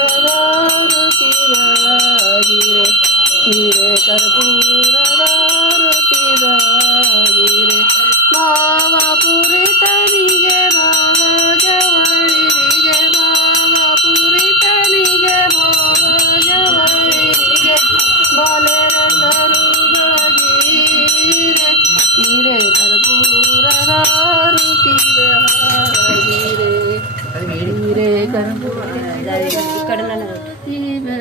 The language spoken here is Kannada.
ಕರ್ಪೂರದಾರತಿ ಬೆಳಗಿರೆ ಹಿರೆ ಕರ್ಪೂರದಾರತಿ ಬೆಳಗಿರೆ ಭಾವ ಪುರಿತನಿಗೆ ಭಾವ ಜವಳಿರಿಗೆ ಭಾವ ಪುರಿತನಿಗೆ ಭಾವ ಜವಳಿರಿಗೆ ಬಾಲೆರೆಲ್ಲರೂ ಬೆಳಗಿರೆ ಹಿರೆ ಕರ್ಪೂರದಾರತಿ ಬೆಳಗಿರೆ ಹಿರೆ ಕರ್ಪೂರದಾರತಿ ಬೆಳಗಿರೆ